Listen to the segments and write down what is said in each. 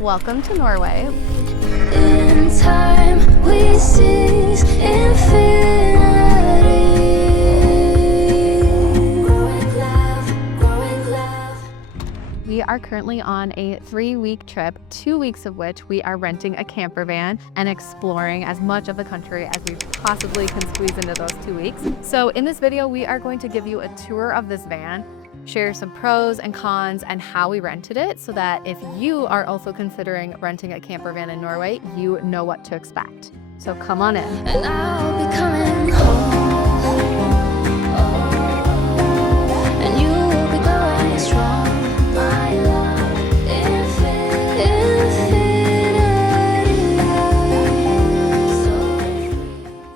Welcome to Norway. In time we seize infinity. Growing love. We are currently on a 3-week trip, 2 weeks of which we are renting a camper van and exploring as much of the country as we possibly can squeeze into those 2 weeks. So in this video, we are going to give you a tour of this van, share some pros and cons and how we rented it so that if you are also considering renting a camper van in Norway, you know what to expect. So come on in. And I'll be coming home. And you will be going strong, my love. Infinity.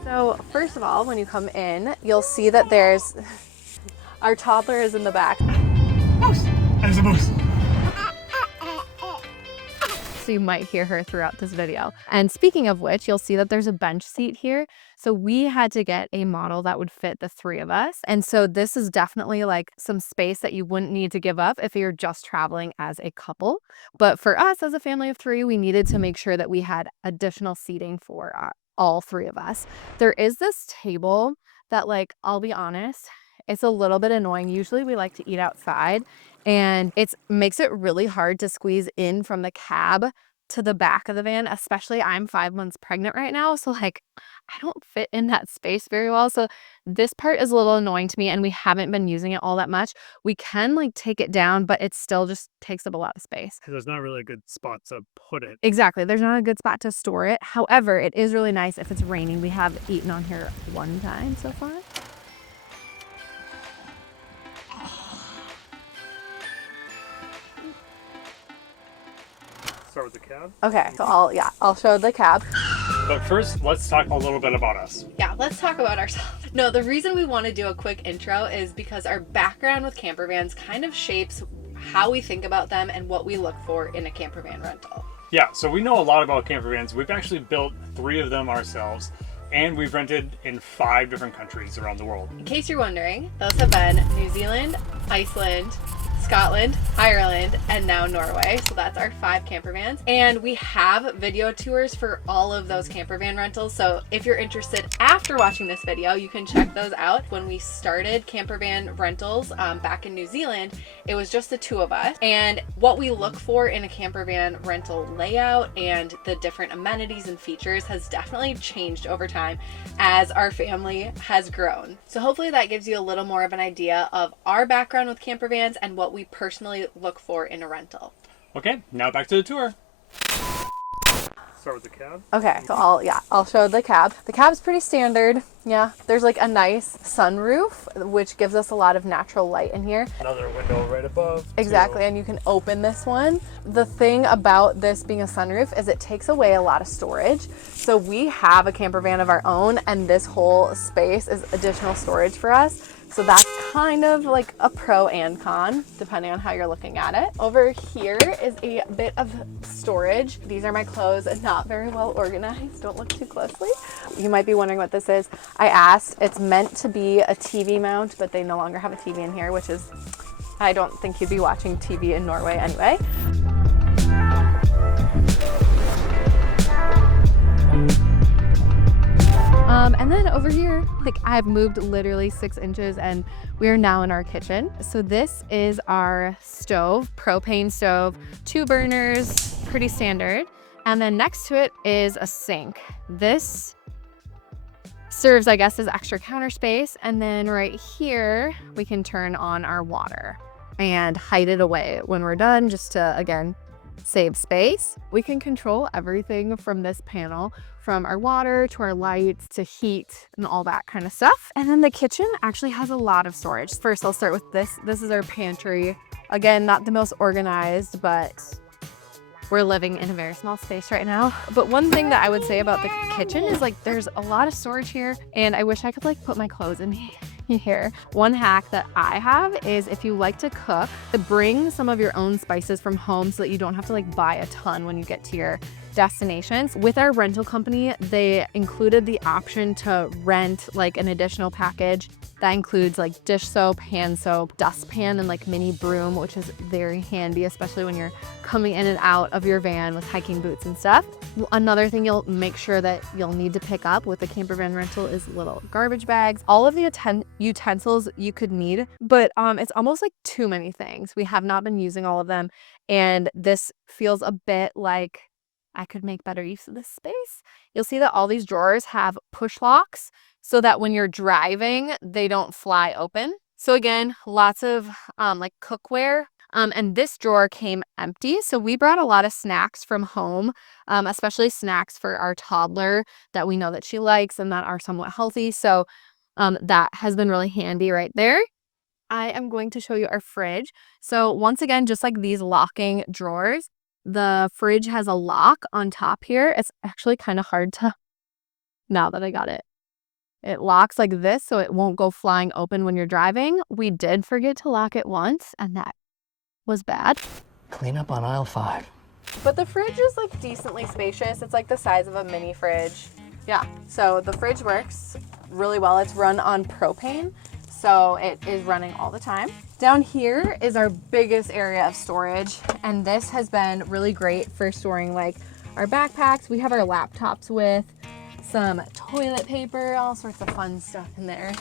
So first of all, when you come in, you'll see that there's our toddler is in the back. Moose! There's a moose. So you might hear her throughout this video. And speaking of which, you'll see that there's a bench seat here. So we had to get a model that would fit the 3 of us. And so this is definitely like some space that you wouldn't need to give up if you're just traveling as a couple. But for us as a family of 3, we needed to make sure that we had additional seating for all 3 of us. There is this table that, like, I'll be honest, it's a little bit annoying. Usually we like to eat outside and it makes it really hard to squeeze in from the cab to the back of the van, especially I'm 5 months pregnant right now. So like I don't fit in that space very well. So this part is a little annoying to me and we haven't been using it all that much. We can like take it down, but it still just takes up a lot of space. There's not really a good spot to put it. Exactly. There's not a good spot to store it. However, it is really nice if it's raining. We have eaten on here one time so far. Start with the cab. Okay, so I'll show the cab. But first, let's talk a little bit about us. Yeah, let's talk about ourselves. No, the reason we want to do a quick intro is because our background with camper vans kind of shapes how we think about them and what we look for in a camper van rental. Yeah, so we know a lot about camper vans. We've actually built 3 of them ourselves, and we've rented in 5 different countries around the world. In case you're wondering, those have been New Zealand, Iceland, Scotland, Ireland, and now Norway. So that's our 5 camper vans. And we have video tours for all of those camper van rentals. So if you're interested after watching this video, you can check those out. When we started camper van rentals back in New Zealand, it was just the 2 of us. And what we look for in a camper van rental layout and the different amenities and features has definitely changed over time as our family has grown. So hopefully that gives you a little more of an idea of our background with camper vans and what we personally look for in a rental. Okay, now back to the tour. Start with the cab. Okay, so I'll show the cab. The cab's pretty standard. Yeah, there's like a nice sunroof, which gives us a lot of natural light in here. Another window right above. Exactly, and you can open this one. The thing about this being a sunroof is it takes away a lot of storage. So we have a camper van of our own, and this whole space is additional storage for us. So that's kind of like a pro and con, depending on how you're looking at it. Over here is a bit of storage. These are my clothes, not very well organized. Don't look too closely. You might be wondering what this is. I asked, it's meant to be a TV mount, but they no longer have a TV in here, which is, I don't think you'd be watching TV in Norway anyway. And then over here, like I've moved literally 6 inches and we are now in our kitchen. So this is our stove, propane stove, 2 burners, pretty standard. And then next to it is a sink. This serves, I guess, as extra counter space. And then right here, we can turn on our water and hide it away when we're done, just to, again, save space. We can control everything from this panel, from our water to our lights to heat and all that kind of stuff. And then the kitchen actually has a lot of storage. First, I'll start with this. This is our pantry. Again, not the most organized, but we're living in a very small space right now. But one thing that I would say about the kitchen is like there's a lot of storage here, and I wish I could like put my clothes in here. One hack that I have is if you like to cook, to bring some of your own spices from home so that you don't have to like buy a ton when you get to your destinations. With our rental company, they included the option to rent like an additional package that includes like dish soap, hand soap, dustpan, and like mini broom, which is very handy, especially when you're coming in and out of your van with hiking boots and stuff. Another thing you'll make sure that you'll need to pick up with the campervan rental is little garbage bags, all of the utensils you could need, but it's almost like too many things. We have not been using all of them, and this feels a bit like I could make better use of this space. You'll see that all these drawers have push locks so that when you're driving, they don't fly open. So again, lots of like cookware. And this drawer came empty. So we brought a lot of snacks from home, especially snacks for our toddler that we know that she likes and that are somewhat healthy. So that has been really handy right there. I am going to show you our fridge. So once again, just like these locking drawers, the fridge has a lock on top here. It's actually kind of hard to, now that I got it. It locks like this so it won't go flying open when you're driving. We did forget to lock it once, and that was bad. Clean up on aisle 5. But the fridge is like decently spacious. It's like the size of a mini fridge. Yeah, so the fridge works really well. It's run on propane, so it is running all the time. Down here is our biggest area of storage, and this has been really great for storing like our backpacks. We have our laptops with some toilet paper, all sorts of fun stuff in there.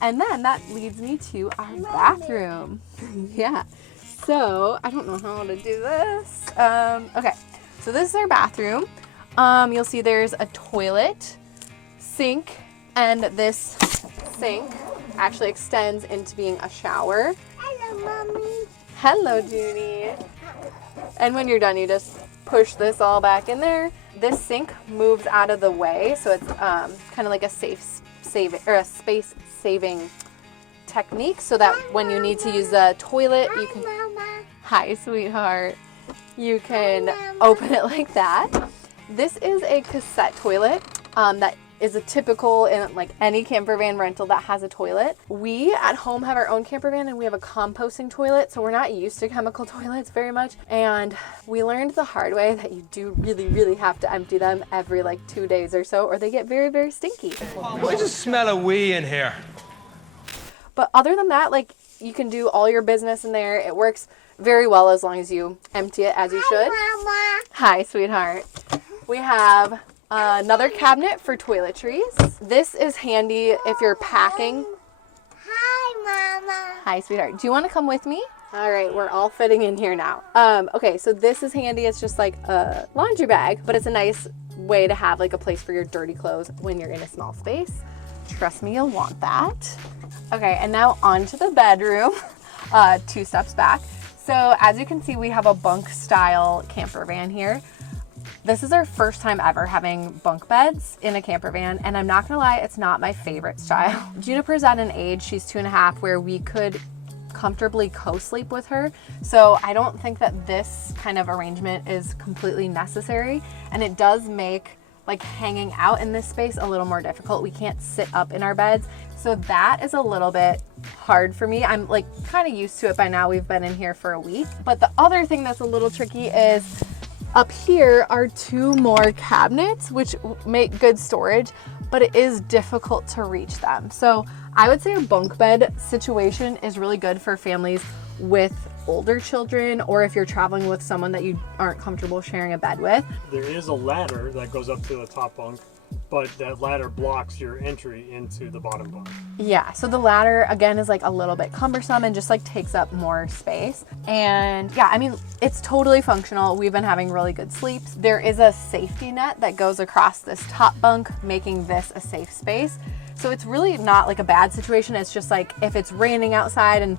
And then that leads me to our bathroom. Yeah, so I don't know how to do this. Okay, so this is our bathroom. You'll see there's a toilet, sink, and this sink actually extends into being a shower. Hello, Mommy. Hello, Judy. And when you're done, you just push this all back in there. This sink moves out of the way, so it's kind of like a space saving technique, so that when you need to use the toilet, you can. Mama. Hi, sweetheart. You can open it like that. This is a cassette toilet that is a typical in like any camper van rental that has a toilet. We at home have our own camper van and we have a composting toilet, so we're not used to chemical toilets very much. And we learned the hard way that you do really have to empty them every like 2 days or so, or they get very stinky. Why does it smell of wee in here? But other than that, like you can do all your business in there. It works very well as long as you empty it as you should. Mama. Hi, sweetheart. We have another cabinet for toiletries. This is handy if you're packing. Hi, Mama. Hi, sweetheart. Do you want to come with me? All right, we're all fitting in here now. Okay, so this is handy. It's just like a laundry bag, but it's a nice way to have like a place for your dirty clothes when you're in a small space. Trust me, you'll want that. Okay, and now onto the bedroom, 2 steps back. So as you can see, we have a bunk style camper van here. This is our first time ever having bunk beds in a camper van, and I'm not gonna lie, it's not my favorite style. Juniper's at an age, she's 2.5, where we could comfortably co-sleep with her. So I don't think that this kind of arrangement is completely necessary, and it does make like hanging out in this space a little more difficult. We can't sit up in our beds. So that is a little bit hard for me. I'm like kind of used to it by now. We've been in here for a week. But the other thing that's a little tricky is up here are 2 more cabinets, which make good storage, but it is difficult to reach them. So I would say a bunk bed situation is really good for families with older children, or if you're traveling with someone that you aren't comfortable sharing a bed with. There is a ladder that goes up to the top bunk, but that ladder blocks your entry into the bottom bunk. Yeah, so the ladder again is like a little bit cumbersome and just like takes up more space. And yeah, I mean, it's totally functional. We've been having really good sleeps. There is a safety net that goes across this top bunk, making this a safe space. So it's really not like a bad situation. It's just like if it's raining outside and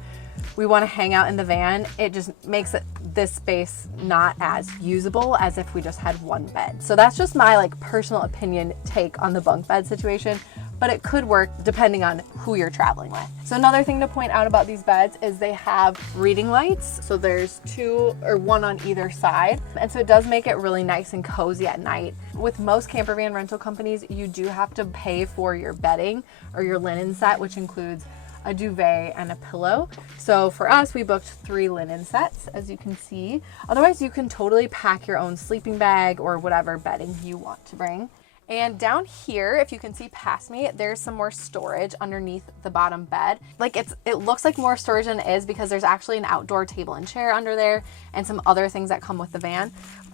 we want to hang out in the van, it just makes this space not as usable as if we just had one bed. So that's just my like personal opinion take on the bunk bed situation, but it could work depending on who you're traveling with. So another thing to point out about these beds is they have reading lights. So there's 2 or 1 on either side. And so it does make it really nice and cozy at night. With most camper van rental companies, you do have to pay for your bedding or your linen set, which includes a duvet and a pillow. So for us, we booked 3 linen sets, as you can see. Otherwise, you can totally pack your own sleeping bag or whatever bedding you want to bring. And down here, if you can see past me, there's some more storage underneath the bottom bed. Like it looks like more storage than it is because there's actually an outdoor table and chair under there and some other things that come with the van.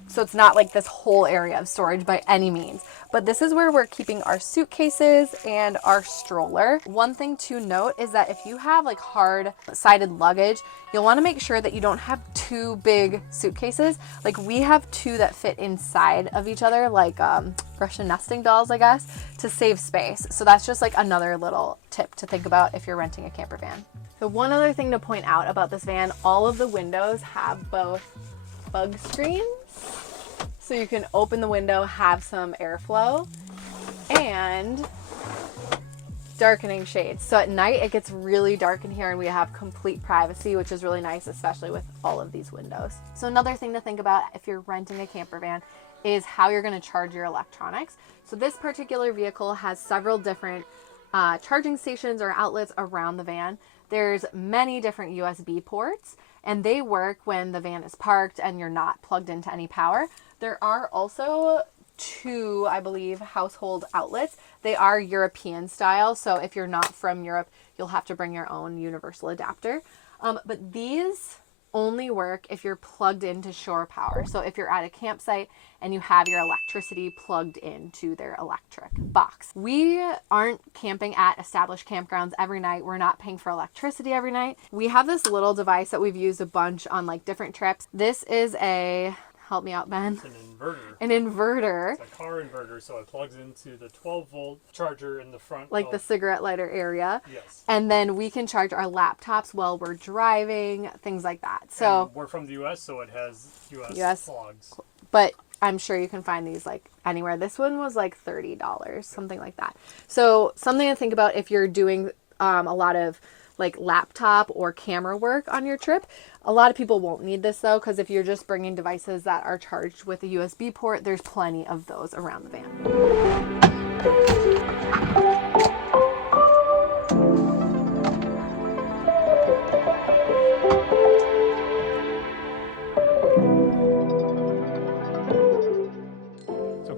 So it's not like this whole area of storage by any means, but this is where we're keeping our suitcases and our stroller. One thing to note is that if you have like hard sided luggage, you'll want to make sure that you don't have two big suitcases. Like we have two that fit inside of each other, like Russian nesting dolls, I guess, to save space. So that's just like another little tip to think about if you're renting a camper van. So one other thing to point out about this van, all of the windows have both bug screens. So you can open the window, have some airflow, and darkening shades. So at night it gets really dark in here and we have complete privacy, which is really nice, especially with all of these windows. So another thing to think about if you're renting a camper van is how you're going to charge your electronics. So this particular vehicle has several different charging stations or outlets around the van. There's many different USB ports and they work when the van is parked and you're not plugged into any power. There are also two, I believe, household outlets. They are European style, so if you're not from Europe, you'll have to bring your own universal adapter. But these only work if you're plugged into shore power. So if you're at a campsite and you have your electricity plugged into their electric box. We aren't camping at established campgrounds every night. We're not paying for electricity every night. We have this little device that we've used a bunch on like different trips. This is a, help me out, Ben. It's an inverter. An inverter. It's a car inverter, so it plugs into the 12-volt charger in the front. Like the cigarette lighter area. Yes. And then we can charge our laptops while we're driving, things like that. So and we're from the U.S., so it has U.S. plugs. But I'm sure you can find these like anywhere. This one was like $30, something like that. So something to think about if you're doing a lot of like laptop or camera work on your trip. A lot of people won't need this though, because if you're just bringing devices that are charged with a USB port, there's plenty of those around the van.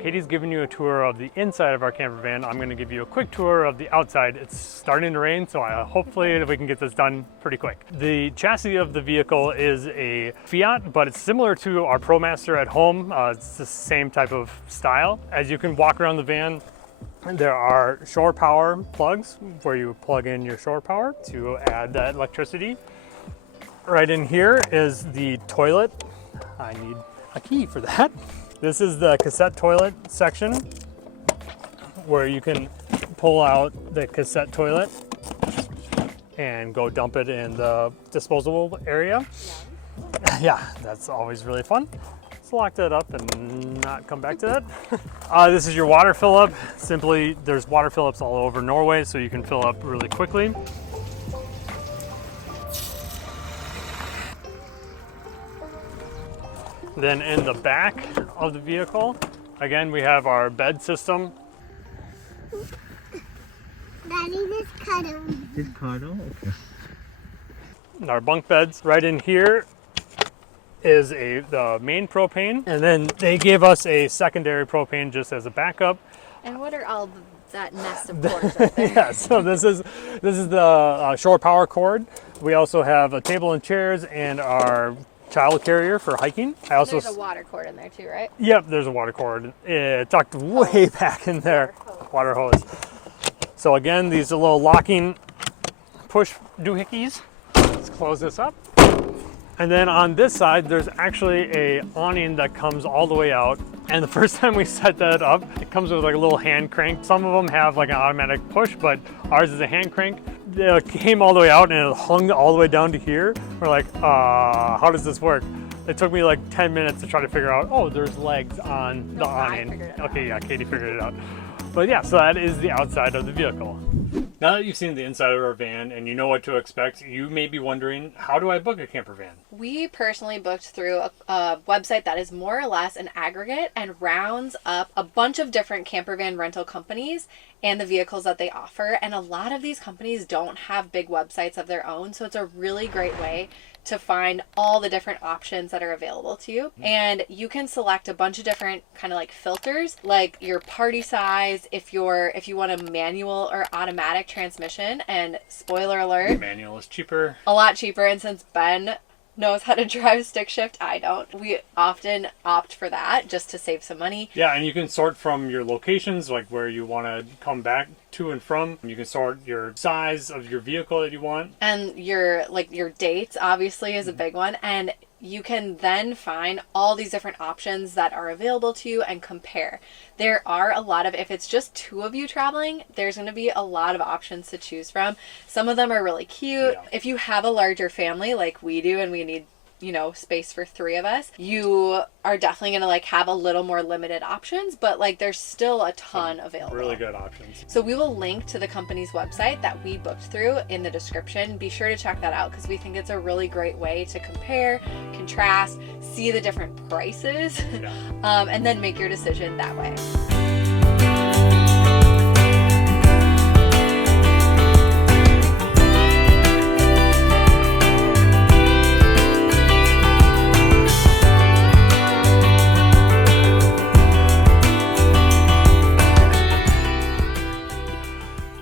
Katie's giving you a tour of the inside of our camper van. I'm going to give you a quick tour of the outside. It's starting to rain, so hopefully we can get this done pretty quick. The chassis of the vehicle is a Fiat, but it's similar to our ProMaster at home. It's the same type of style. As you can walk around the van, there are shore power plugs where you plug in your shore power to add that electricity. Right in here is the toilet. I need a key for that. This is the cassette toilet section where you can pull out the cassette toilet and go dump it in the disposable area. Yeah, that's always really fun. Let's lock that up and not come back to that. This is your water fill up. Simply, there's water fill ups all over Norway, so you can fill up really quickly. Then in the back of the vehicle, again, we have our bed system. Daddy, this cuddle. This cuddle? Okay. And our bunk beds. Right in here is the main propane, and then they gave us a secondary propane just as a backup. And what are all that nest of cords up there? Yeah, so this is the shore power cord. We also have a table and chairs and our child carrier for hiking. There's a water cord in there too, right? Yep, there's a water cord tucked way back in there. Water hose. So again, these are little locking push doohickeys. Let's close this up. And then on this side, there's actually a awning that comes all the way out. And the first time we set that up, it comes with like a little hand crank. Some of them have like an automatic push, but ours is a hand crank. It came all the way out and it hung all the way down to here. We're like, how does this work? It took me like 10 minutes to try to figure out, oh, there's legs on the awning. Okay, yeah, Katie figured it out. But yeah, so that is the outside of the vehicle. Now that you've seen the inside of our van and you know what to expect, you may be wondering, how do I book a camper van? We personally booked through a website that is more or less an aggregate and rounds up a bunch of different camper van rental companies and the vehicles that they offer. And a lot of these companies don't have big websites of their own, so it's a really great way to find all the different options that are available to you. And you can select a bunch of different kind of like filters, like your party size, if you want a manual or automatic transmission. And spoiler alert, Manual is cheaper. a lot cheaper. And since Ben knows how to drive stick shift, I don't. We often opt for that just to save some money. Yeah, and you can sort from your locations, like where you want to come back to and from. You can sort your size of your vehicle that you want. And your dates obviously is a big one. And you can then find all these different options that are available to you and compare. There are a lot of, if it's just two of you traveling, there's going to be a lot of options to choose from. Some of them are really cute. Yeah. If you have a larger family like we do and we need, space for 3 of us, you are definitely going to like have a little more limited options, but like there's still a ton available. Really good options. So we will link to the company's website that we booked through in the description. Be sure to check that out because we think it's a really great way to compare, contrast, see the different prices, Yeah. and then make your decision that way.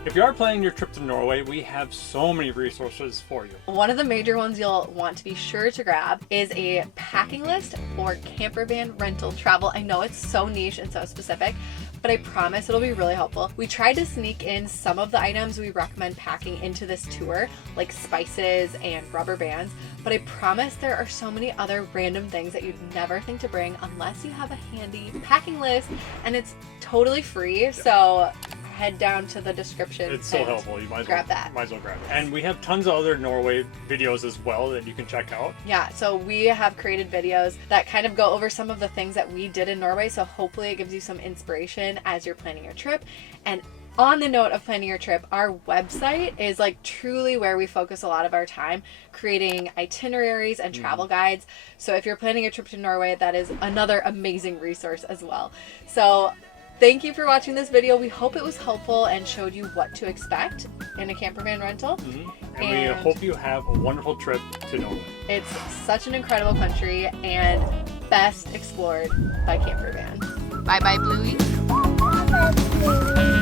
If you are planning your trip to Norway, we have so many resources for you. One of the major ones you'll want to be sure to grab is a packing list for campervan rental travel. I know it's so niche and so specific, but I promise it'll be really helpful. We tried to sneak in some of the items we recommend packing into this tour, like spices and rubber bands, but I promise there are so many other random things that you'd never think to bring unless you have a handy packing list, and it's totally free. So head down to the description. It's so and helpful. You might grab that. Might as well grab it. And we have tons of other Norway videos as well that you can check out. Yeah, so we have created videos that kind of go over some of the things that we did in Norway, so hopefully it gives you some inspiration as you're planning your trip. And on the note of planning your trip, our website is like truly where we focus a lot of our time creating itineraries and travel guides. So if you're planning a trip to Norway, that is another amazing resource as well. So thank you for watching this video. We hope it was helpful and showed you what to expect in a campervan rental. And we hope you have a wonderful trip to Norway. It's such an incredible country and best explored by campervan. Bye bye, Bluey. Bye, Bluey.